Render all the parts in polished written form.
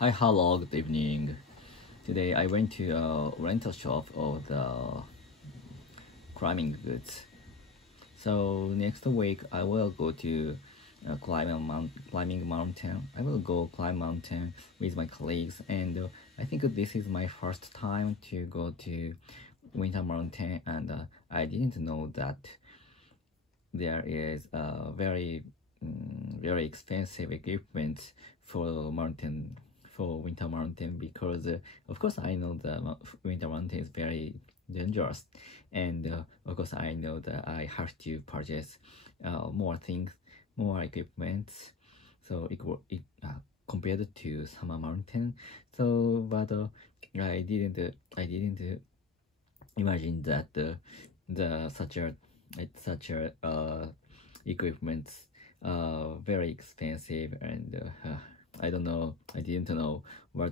Hi, hello, good evening. Today I went to a rental shop of the climbing goods. So next week I will go to climbing mountain. I will go climb mountain with my colleagues, and I think this is my first time to go to winter mountain, and I didn't know that there is very expensive equipment for mountain for winter mountain because of course I know the winter mountain is very dangerous, and of course I know that I have to purchase more things, more equipment, so compared to summer mountain. So but I didn't imagine that the such a equipment very expensive, and I don't know, I didn't know how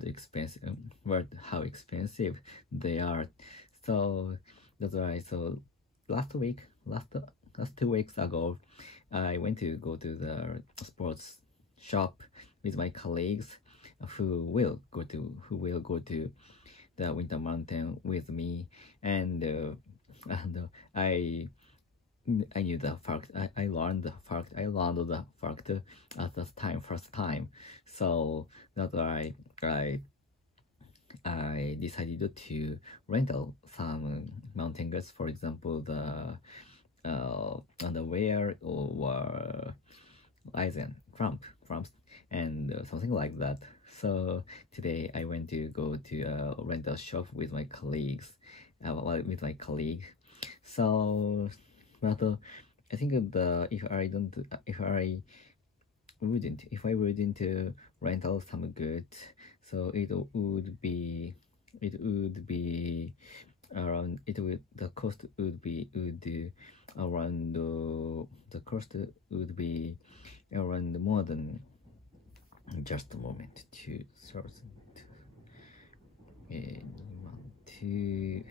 expensive they are. So that's why. So last week last 2 weeks ago I went to go to the sports shop with my colleagues who will go to the winter mountain with me, and I knew the fact. I learned the fact. I learned the fact at the time, first time. So that's why I decided to rental some mountain goods. For example, the underwear or Eisen cramps, and something like that. So today I went to go to a rental shop with my colleagues, with my colleague. So, but I think if I wouldn't rental some goods, so it would be around it would the cost would be would around the cost would be around more than, just a moment, 2,000 two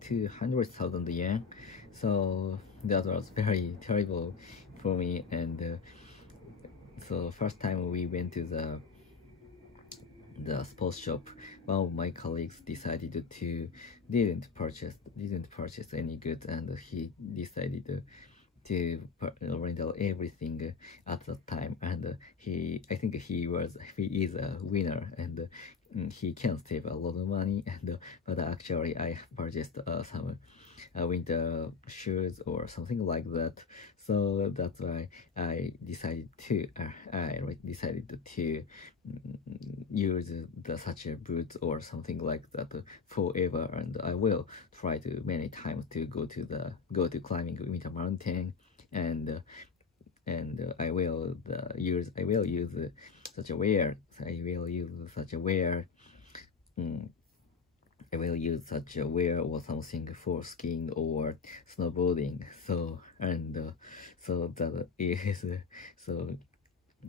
200,000 yen. So that was very terrible for me, and so first time we went to the sports shop, one of my colleagues decided to didn't purchase any goods, and he decided to rental everything at the time, and I think he is a winner, and he can save a lot of money, and but actually I purchased some winter shoes or something like that. So that's why I decided to use such a boots or something like that forever, and I will try to many times to go to climbing winter mountain, and I will use such a wear. I will use such a wear. Mm, I will use such a wear or something for skiing or snowboarding. So that is so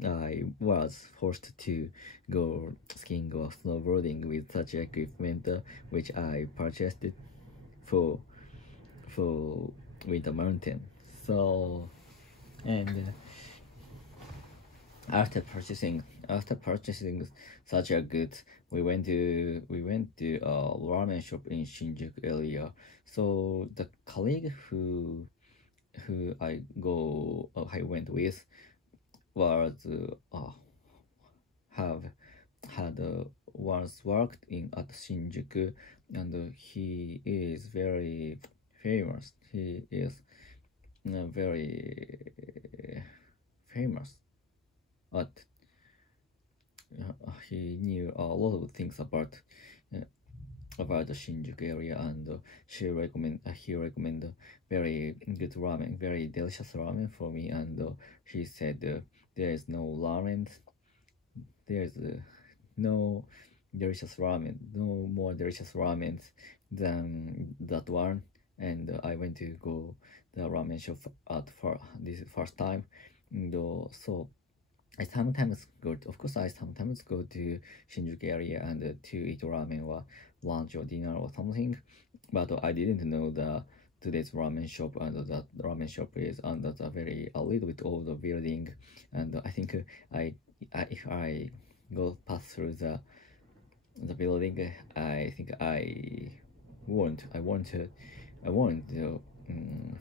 I was forced to go skiing or snowboarding with such equipment, which I purchased it for for winter mountain. So, and after purchasing such a goods, we went to a ramen shop in Shinjuku area. So the colleague I went with was have had once worked in at Shinjuku, and he is very famous. He is very famous at he knew a lot of things uh, about the Shinjuku area, and he recommend very good ramen, very delicious ramen for me, and he said there is no ramen, there's no no more delicious ramen than that one, and I went to go the ramen shop at for this first time, and so of course, I sometimes go to Shinjuku area and to eat ramen or lunch or dinner or something, but I didn't know today's ramen shop, and that ramen shop is under a little bit older building, and I think I if I go pass through the building, I think I won't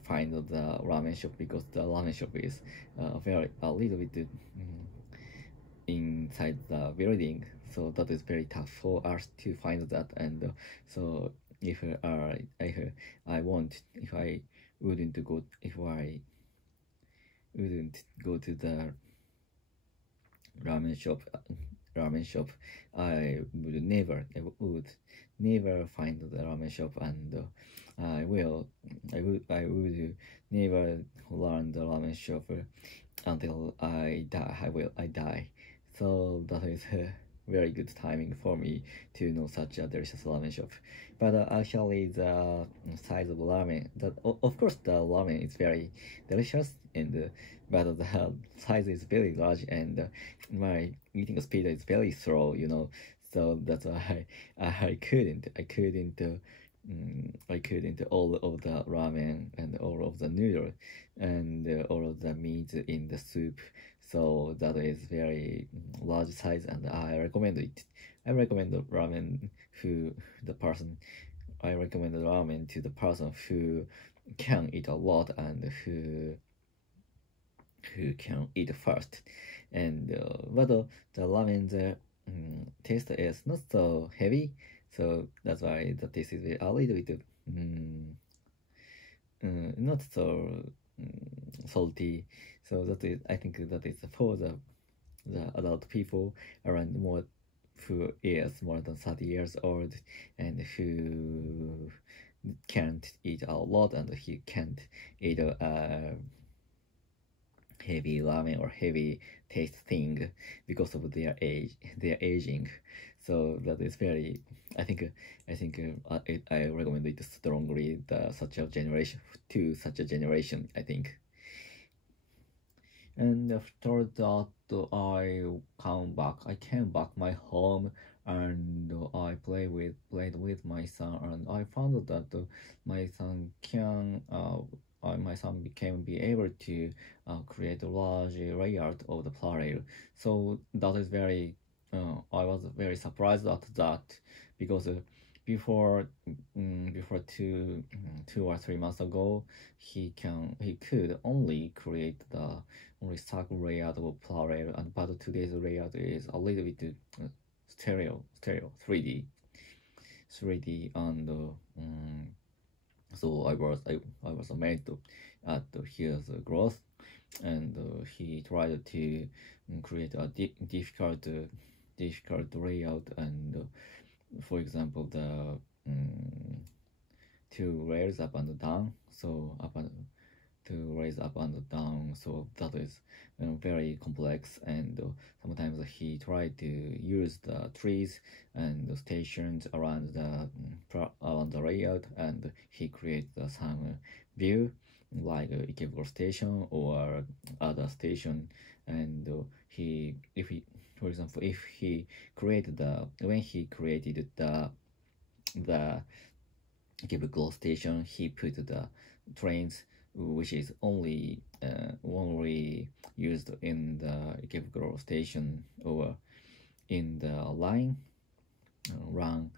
find the ramen shop because the ramen shop is very a little bit inside the building, so that is very tough for us to find that. And so if I want if I wouldn't go if I wouldn't go to the ramen shop ramen shop, I would never find the ramen shop, and I would never learn the ramen shop until I die. So that is a very good timing for me to know such a delicious ramen shop. But actually, the size of ramen, of course the ramen is very delicious, and but the size is very large, and my eating speed is very slow, So that's why I couldn't all of the ramen and all of the noodle and all of the meat in the soup. So that is very large size, and I recommend it. I recommend the ramen who the person. I recommend the ramen to the person who can eat a lot and who can eat fast. And but the ramen taste is not so heavy, so that's why the taste is a little bit not so salty. So that is, I think that is for the adult people around who is more than 30 years old and who can't eat a lot and he can't eat heavy ramen or heavy taste thing because of their aging. So that is very. I recommend it strongly. Such a generation to such a generation. I think. And after that, I came back my home, and I played with my son, and I found that my son became be able to create a large layout of the parallel. So that is very. I was very surprised at that because before before 2 or 3 months ago, he could only create the only circle layout of parallel, and but today's layout is a little bit stereo 3D, and so I was amazed at his growth, and he tried to create a difficult layout, and for example the two layers up and down, so up and to raise up and down, so that is very complex. And sometimes he tried to use the trees and the stations around the layout, and he created some view like Ikebukuro station or other station. And for example, if he created when he created the Ikebukuro station, he put the trains which is only used in the Ikebukuro station or in the line run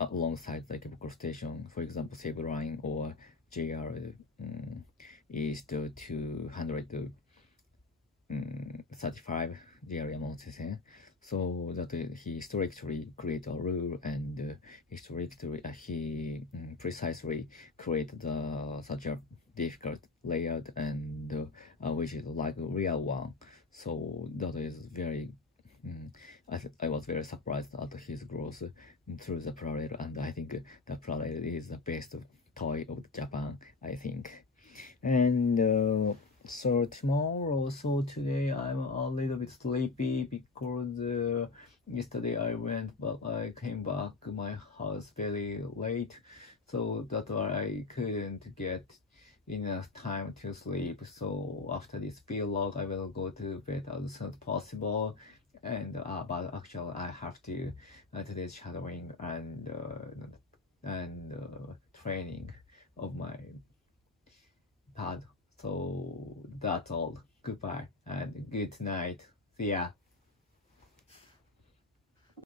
alongside the Ikebukuro station. For example, Seibu Line or JR East 235 JR Yamamoto-sen. So that he strictly create a rule, and he precisely created such a difficult layout, and which is like a real one. So that is very. I was very surprised at his growth through the parallel, and I think the parallel is the best toy of Japan, I think. And so today I'm a little bit sleepy because yesterday I went, but I came back my house very late, so that's why I couldn't get enough time to sleep. So after this vlog, I will go to bed as soon as possible. And but actually I have to today's shadowing and training of my pad. So that's all. Goodbye and good night. See ya.